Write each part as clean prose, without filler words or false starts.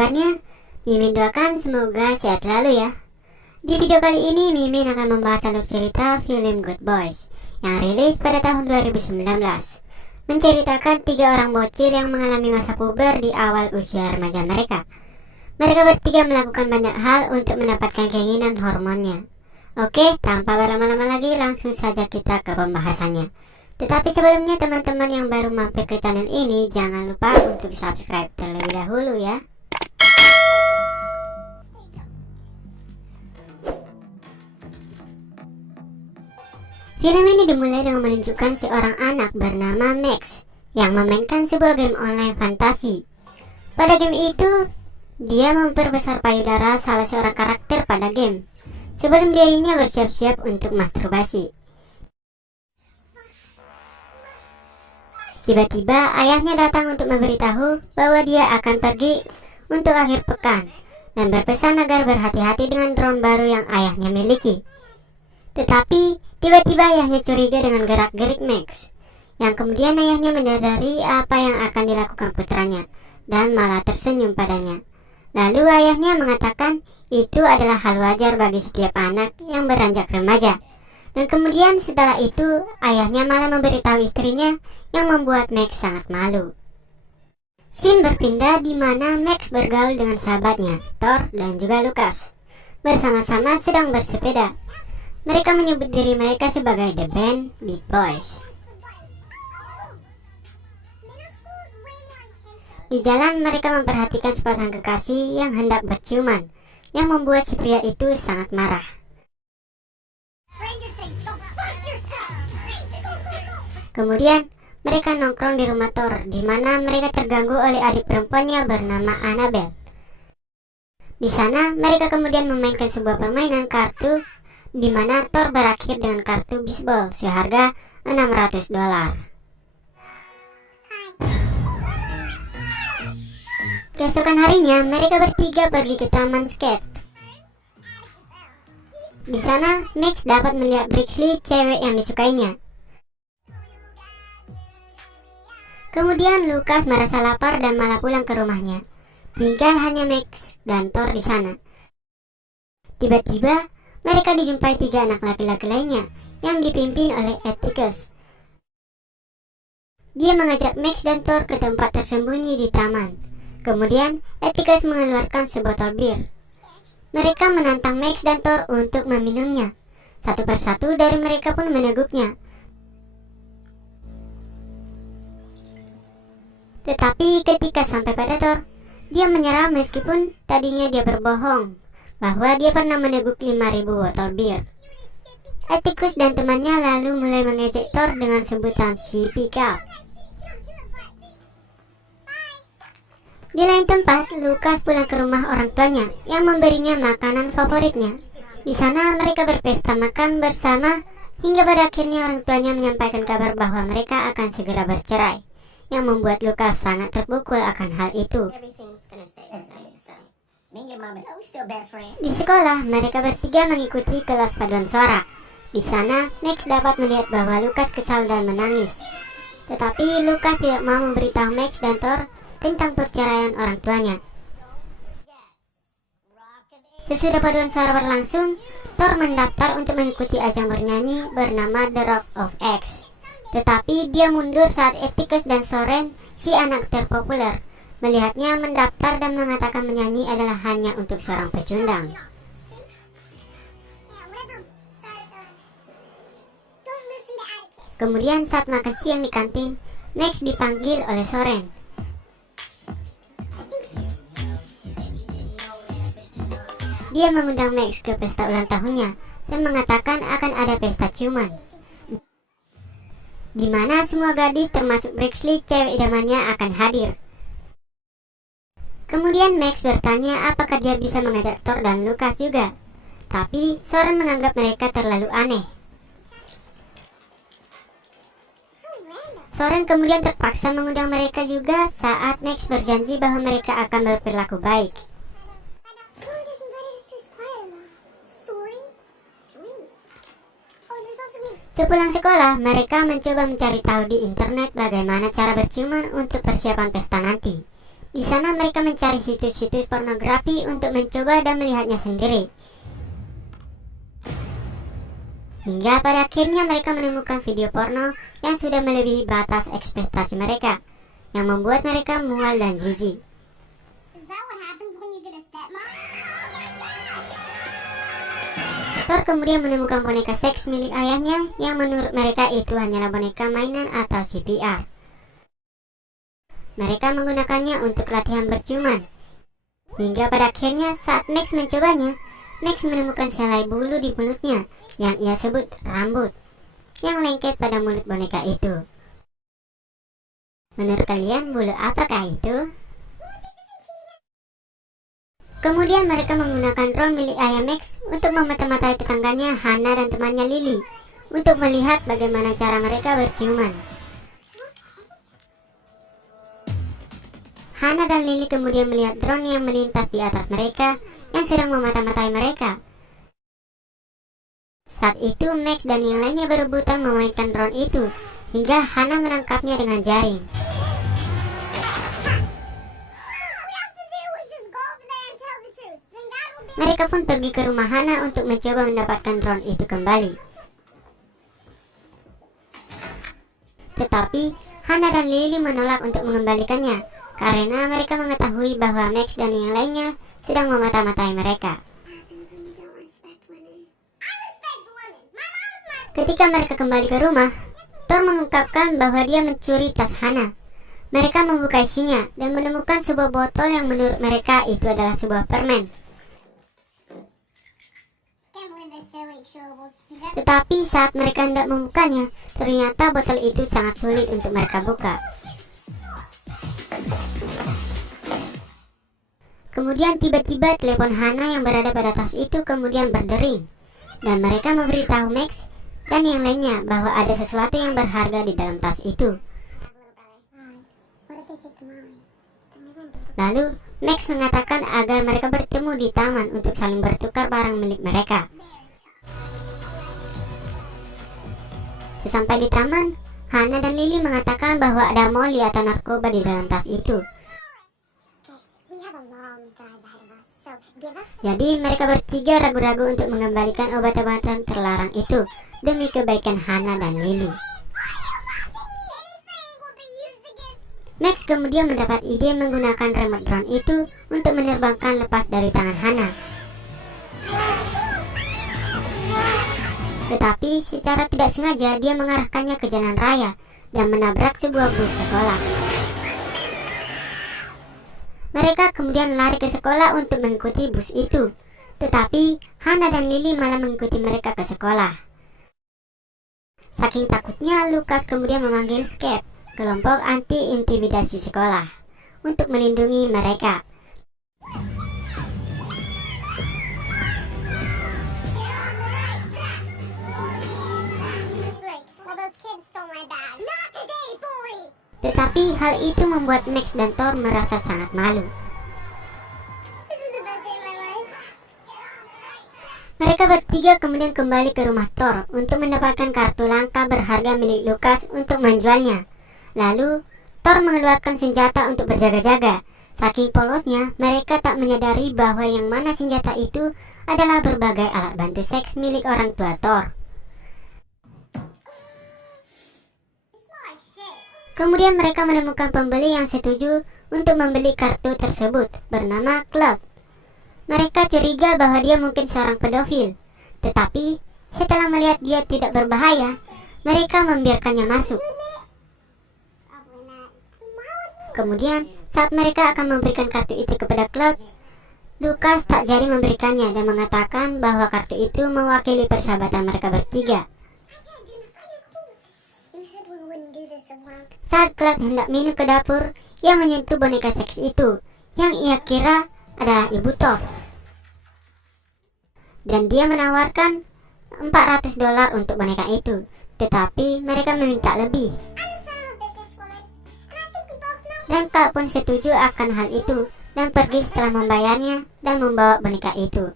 kabarnya? Mimin doakan semoga sehat selalu ya. Di video kali ini Mimin akan membahas alur cerita film Good Boys yang rilis pada tahun 2019, menceritakan 3 orang bocil yang mengalami masa puber di awal usia remaja mereka. Mereka bertiga melakukan banyak hal untuk mendapatkan keinginan hormonnya. Oke, tanpa berlama-lama lagi langsung saja kita ke pembahasannya. Tetapi sebelumnya teman-teman yang baru mampir ke channel ini jangan lupa untuk subscribe terlebih dahulu ya. Film ini dimulai dengan menunjukkan seorang anak bernama Max yang memainkan sebuah game online fantasi. Pada game itu, dia memperbesar payudara salah seorang karakter pada game sebelum dirinya bersiap-siap untuk masturbasi. Tiba-tiba ayahnya datang untuk memberitahu bahwa dia akan pergi untuk akhir pekan dan berpesan agar berhati-hati dengan drone baru yang ayahnya miliki. Tetapi tiba-tiba ayahnya curiga dengan gerak-gerik Max, yang kemudian ayahnya menyadari apa yang akan dilakukan putranya dan malah tersenyum padanya. Lalu ayahnya mengatakan itu adalah hal wajar bagi setiap anak yang beranjak remaja. Dan kemudian setelah itu ayahnya malah memberitahu istrinya yang membuat Max sangat malu. Scene berpindah di mana Max bergaul dengan sahabatnya Thor dan juga Lucas. Bersama-sama sedang bersepeda. Mereka menyebut diri mereka sebagai The Band Big Boys. Di jalan mereka memperhatikan sepasang kekasih yang hendak berciuman, yang membuat si pria itu sangat marah. Kemudian mereka nongkrong di rumah Thor, di mana mereka terganggu oleh adik perempuannya bernama Annabelle. Di sana mereka kemudian memainkan sebuah permainan kartu, di mana Thor berakhir dengan kartu bisbol seharga $600. Keesokan harinya mereka bertiga pergi ke taman skate. Di sana Max dapat melihat Brixley, cewek yang disukainya. Kemudian Lucas merasa lapar dan malah pulang ke rumahnya. Tinggal hanya Max dan Thor di sana. Tiba-tiba mereka dijumpai 3 anak laki-laki lainnya yang dipimpin oleh Atticus. Dia mengajak Max dan Thor ke tempat tersembunyi di taman. Kemudian Atticus mengeluarkan sebotol bir. Mereka menantang Max dan Thor untuk meminumnya. Satu persatu dari mereka pun meneguknya. Tetapi ketika sampai pada Thor, dia menyerah meskipun tadinya dia berbohong bahwa dia pernah meneguk 5.000 botol bir. Atticus dan temannya lalu mulai mengejek Thor dengan sebutan si Pika. Di lain tempat, Lucas pulang ke rumah orang tuanya yang memberinya makanan favoritnya. Di sana mereka berpesta makan bersama hingga pada akhirnya orang tuanya menyampaikan kabar bahwa mereka akan segera bercerai, yang membuat Lucas sangat terpukul akan hal itu. Di sekolah, mereka bertiga mengikuti kelas paduan suara. Di sana, Max dapat melihat bahwa Lucas kesal dan menangis. Tetapi Lucas tidak mau memberitahu Max dan Thor tentang perceraian orang tuanya. Sesudah paduan suara berlangsung, Thor mendaftar untuk mengikuti ajang bernyanyi bernama The Rock of X. Tetapi dia mundur saat Atticus dan Soren, si anak terpopuler, melihatnya mendaftar dan mengatakan menyanyi adalah hanya untuk seorang pecundang. Kemudian saat makan siang di kantin, Max dipanggil oleh Soren. Dia mengundang Max ke pesta ulang tahunnya dan mengatakan akan ada pesta ciuman, di mana semua gadis termasuk Brixley, cewek idamannya, akan hadir. Kemudian Max bertanya apakah dia bisa mengajak Thor dan Lucas juga. Tapi Soren menganggap mereka terlalu aneh. Soren kemudian terpaksa mengundang mereka juga saat Max berjanji bahwa mereka akan berperilaku baik. Sepulang sekolah, mereka mencoba mencari tahu di internet bagaimana cara berciuman untuk persiapan pesta nanti. Di sana mereka mencari situs-situs pornografi untuk mencoba dan melihatnya sendiri. Hingga pada akhirnya mereka menemukan video porno yang sudah melebihi batas ekspektasi mereka, yang membuat mereka mual dan jijik. Thor kemudian menemukan boneka seks milik ayahnya yang menurut mereka itu hanyalah boneka mainan atau CPR. Mereka menggunakannya untuk latihan berciuman. Hingga pada akhirnya saat Max mencobanya, Max menemukan selai bulu di mulutnya yang ia sebut rambut, yang lengket pada mulut boneka itu. Menurut kalian bulu apakah itu? Kemudian mereka menggunakan drone milik ayah Max untuk memata-matai tetangganya Hana dan temannya Lily untuk melihat bagaimana cara mereka berciuman. Hana dan Lily kemudian melihat drone yang melintas di atas mereka yang sedang memata-matai mereka. Saat itu Max dan yang lainnya berebutan memainkan drone itu hingga Hana menangkapnya dengan jaring. Mereka pun pergi ke rumah Hana untuk mencoba mendapatkan drone itu kembali. Tetapi Hana dan Lily menolak untuk mengembalikannya karena mereka mengetahui bahwa Max dan yang lainnya sedang memata-matai mereka. Ketika mereka kembali ke rumah, Thor mengungkapkan bahwa dia mencuri tas Hana. Mereka membuka isinya dan menemukan sebuah botol yang menurut mereka itu adalah sebuah permen. Tetapi saat mereka hendak membukanya, ternyata botol itu sangat sulit untuk mereka buka. Kemudian tiba-tiba telepon Hana yang berada pada tas itu kemudian berdering, dan mereka memberitahu Max dan yang lainnya bahwa ada sesuatu yang berharga di dalam tas itu. Lalu Max mengatakan agar mereka bertemu di taman untuk saling bertukar barang milik mereka. Sesampai di taman, Hana dan Lily mengatakan bahwa ada moli atau narkoba di dalam tas itu. Jadi mereka bertiga ragu-ragu untuk mengembalikan obat-obatan terlarang itu demi kebaikan Hana dan Lily. Max kemudian mendapat ide menggunakan remote drone itu untuk menerbangkan lepas dari tangan Hana. Tetapi secara tidak sengaja dia mengarahkannya ke jalan raya dan menabrak sebuah bus sekolah. Mereka kemudian lari ke sekolah untuk mengikuti bus itu. Tetapi Hana dan Lily malah mengikuti mereka ke sekolah. Saking takutnya, Lucas kemudian memanggil SCAP, kelompok anti-intimidasi sekolah, untuk melindungi mereka. Tetapi hal itu membuat Max dan Thor merasa sangat malu. Mereka bertiga kemudian kembali ke rumah Thor untuk mendapatkan kartu langka berharga milik Lucas untuk menjualnya. Lalu Thor mengeluarkan senjata untuk berjaga-jaga. Saking polosnya, mereka tak menyadari bahwa yang mana senjata itu adalah berbagai alat bantu seks milik orang tua Thor. Kemudian mereka menemukan pembeli yang setuju untuk membeli kartu tersebut bernama Cloud. Mereka curiga bahwa dia mungkin seorang pedofil. Tetapi setelah melihat dia tidak berbahaya, mereka membiarkannya masuk. Kemudian saat mereka akan memberikan kartu itu kepada Cloud, Lucas tak jadi memberikannya dan mengatakan bahwa kartu itu mewakili persahabatan mereka bertiga. Saat Cloud hendak minum ke dapur, ia menyentuh boneka seks itu, yang ia kira adalah ibu Thor. Dan dia menawarkan $400 untuk boneka itu, tetapi mereka meminta lebih. Dan Cloud pun setuju akan hal itu, dan pergi setelah membayarnya dan membawa boneka itu.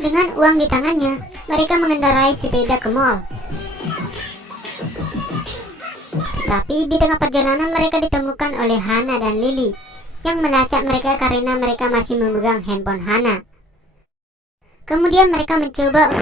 Dengan uang di tangannya, mereka mengendarai sepeda ke mall. Tetapi di tengah perjalanan mereka ditemukan oleh Hana dan Lily yang melacak mereka karena mereka masih memegang handphone Hana. Kemudian mereka mencoba